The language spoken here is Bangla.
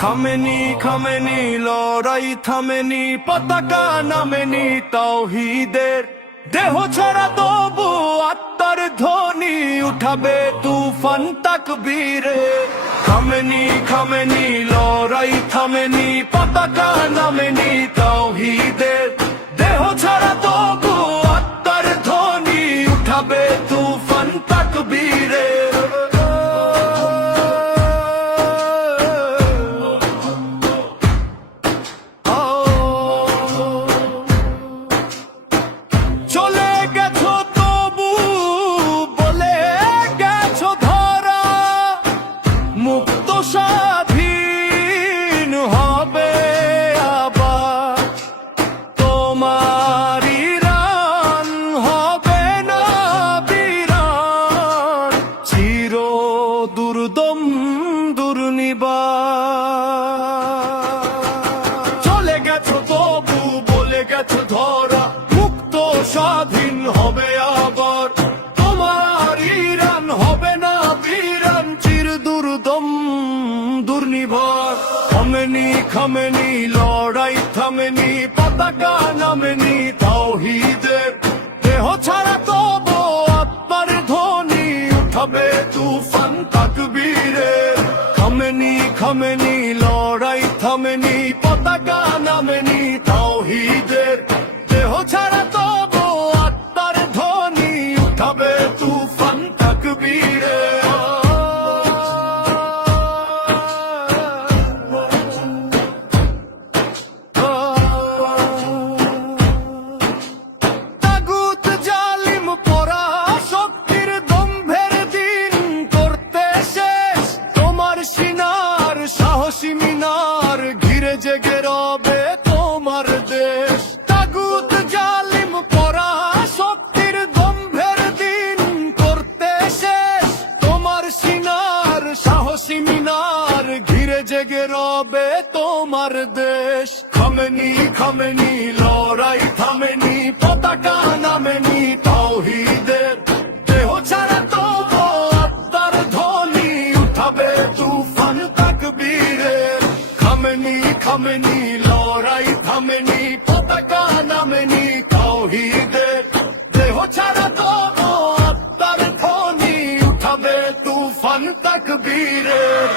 খামেনি খামেনি লড়াই থামেনি, পতাকা নামেনি তাওহীদের। দেহ ছাড়া তবু আত্মার ধ্বনি উঠাবে তুফান তাকবীরে। খামেনি খামেনি লড়াই থামেনি, পতাকা নামেনি তাওহীদের। দেহ ছাড়া তবু আত্মার ধ্বনি উঠাবে তুফান তাকবীরে। চলে গেছো তবু বলে গেছো ধরা, মুক্ত স্বাধীন হবে আবার। তোমার ইরান হবে না বিরান, চির দুর্দম দুর্নিবার। চলে গেছো তবু বলে গেছো ধরা, মুক্ত স্বাধীন হবে আবার। তোমার ইরান হবে না বিরান, চির দুর্দম দুর্নিবার। খামেনি খামেনি লড়াই থামেনি, পতাকা নামেনি তাওহীদের। দেহ ছাড়া তবু আত্মার ধ্বনি উঠাবে তুফান তাকবীরে। খামেনি খামেনি লড়াই থামেনি, পতাকা নামেনি তাওহীদের। দেহ ছাড়া তবু আত্মার ধ্বনি উঠাবে তুফান তাকবীরে। তাগুত জালিম পোরা শক্তির দম্ভের দিন করতে শেষ। তোমার সিনার সাহসী মিনার ঘিরে জেগে রবে তোমার দেশ। তাগুত জালিম পোরা শক্তির দম্ভের দিন করতে শেষ। তোমার সিনার সাহসী মিনার ঘিরে জেগে রবে তোমার দেশ। খামেনি খামেনি লড়াই থামেনি, পতাকা নামেনি তাওহীদের। দেহ ছাড়া তবু আত্মার ধ্বনি উঠাবে তুফান তাকবীরের। খামেনি খামেনি লড়াই থামেনি, পতাকা নামেনি তাওহীদের। দেহ ছাড়া তবু আত্মার ধ্বনি উঠাবে তুফান তাকবীরের।